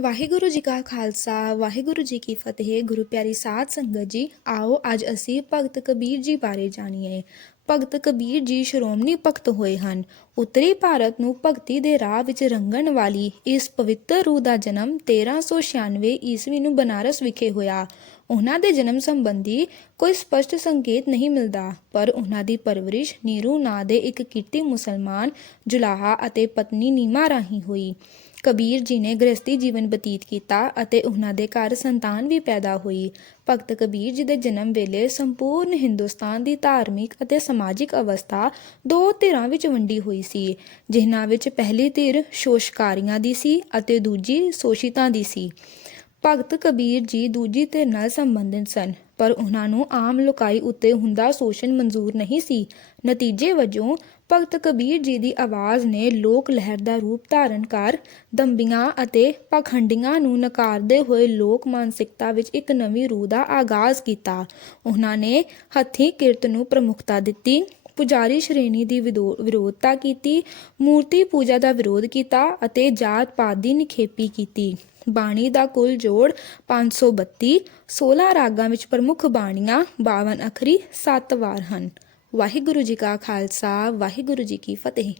ਵਾਹਿਗੁਰੂ ਜੀ ਕਾ ਖਾਲਸਾ, ਵਾਹਿਗੁਰੂ ਜੀ ਕੀ ਫਤਿਹ, ਗੁਰੂ ਪਿਆਰੀ ਸਾਧ ਸੰਗਤ ਜੀ, ਆਓ ਅੱਜ ਅਸੀਂ ਭਗਤ ਕਬੀਰ ਜੀ ਬਾਰੇ ਜਾਣੀਏ। ਭਗਤ ਕਬੀਰ ਜੀ ਸ਼੍ਰੋਮਣੀ ਭਗਤ ਹੋਏ ਹਨ। ਉੱਤਰੀ ਭਾਰਤ ਨੂੰ ਭਗਤੀ ਦੇ ਰਾਹ ਵਿੱਚ ਰੰਗਣ ਵਾਲੀ ਇਸ ਪਵਿੱਤਰ ਰੂਹ ਦਾ ਜਨਮ 1396 ਈਸਵੀ ਨੂੰ ਬਨਾਰਸ ਵਿਖੇ ਹੋਇਆ। ਉਹਨਾਂ ਦੇ ਜਨਮ ਸੰਬੰਧੀ ਕੋਈ ਸਪਸ਼ਟ ਸੰਕੇਤ ਨਹੀਂ ਮਿਲਦਾ, ਪਰ ਉਹਨਾਂ ਦੀ ਪਰਵਰਿਸ਼ ਨੀਰੂ ਨਾਂ ਦੇ ਇੱਕ ਕੀਰਤੀ ਮੁਸਲਮਾਨ ਜੁਲਾਹਾ ਅਤੇ ਪਤਨੀ ਨੀਮਾ ਰਾਹੀਂ ਹੋਈ। ਕਬੀਰ ਜੀ ਨੇ ਗ੍ਰਸਤੀ ਜੀਵਨ ਬਤੀਤ ਕੀਤਾ ਅਤੇ ਉਹਨਾਂ ਦੇ ਘਰ ਸੰਤਾਨ ਵੀ ਪੈਦਾ ਹੋਈ। ਭਗਤ ਕਬੀਰ ਜੀ ਦੇ ਜਨਮ ਵੇਲੇ ਸੰਪੂਰਨ ਹਿੰਦੁਸਤਾਨ ਦੀ ਧਾਰਮਿਕ ਅਤੇ ਸਮਾਜਿਕ ਅਵਸਥਾ ਦੋ ਧਿਰਾਂ ਵਿੱਚ ਵੰਡੀ ਹੋਈ ਸੀ, ਜਿਨ੍ਹਾਂ ਵਿੱਚ ਪਹਿਲੀ ਧਿਰ ਸ਼ੋਸ਼ਕਾਰੀਆਂ ਦੀ ਸੀ ਅਤੇ ਦੂਜੀ ਸ਼ੋਸ਼ਿਤਾਂ ਦੀ ਸੀ। ਭਗਤ ਕਬੀਰ ਜੀ ਦੂਜੀ ਧਿਰ ਨਾਲ ਸੰਬੰਧਿਤ ਸਨ, ਪਰ ਉਹਨਾਂ ਨੂੰ ਆਮ ਲੋਕਾਈ ਉੱਤੇ ਹੁੰਦਾ ਸ਼ੋਸ਼ਣ ਮਨਜ਼ੂਰ ਨਹੀਂ ਸੀ। ਨਤੀਜੇ ਵਜੋਂ, ਭਗਤ ਕਬੀਰ ਜੀ ਦੀ ਆਵਾਜ਼ ਨੇ ਲੋਕ ਲਹਿਰ ਦਾ ਰੂਪ ਧਾਰਨ ਕਰ ਦੰਬੀਆਂ ਅਤੇ ਪਖੰਡੀਆਂ ਨੂੰ ਨਕਾਰਦੇ ਹੋਏ ਲੋਕ ਮਾਨਸਿਕਤਾ ਵਿੱਚ ਇੱਕ ਨਵੀਂ ਰੂਹ ਦਾ ਆਗਾਜ਼ ਕੀਤਾ। ਉਹਨਾਂ ਨੇ ਹੱਥੀਂ ਕਿਰਤ ਨੂੰ ਪ੍ਰਮੁਖਤਾ ਦਿੱਤੀ। ਪੁਜਾਰੀ ਸ਼੍ਰੇਣੀ ਦੀ ਵਿਦੋ- ਵਿਰੋਧਤਾ ਕੀਤੀ, ਮੂਰਤੀ ਪੂਜਾ ਦਾ ਵਿਰੋਧ ਕੀਤਾ ਅਤੇ ਜਾਤ ਪਾਤ ਦੀ ਨਿਖੇਪੀ ਕੀਤੀ। ਬਾਣੀ ਦਾ ਕੁੱਲ ਜੋੜ 532 16 ਰਾਗਾਂ ਵਿੱਚ ਪ੍ਰਮੁੱਖ ਬਾਣੀਆਂ 52 ਅਖਰੀ 7 ਵਾਰ ਹਨ। ਵਾਹਿਗੁਰੂ ਜੀ ਕਾ ਖਾਲਸਾ, ਵਾਹਿਗੁਰੂ ਜੀ ਕੀ ਫਤਿਹ।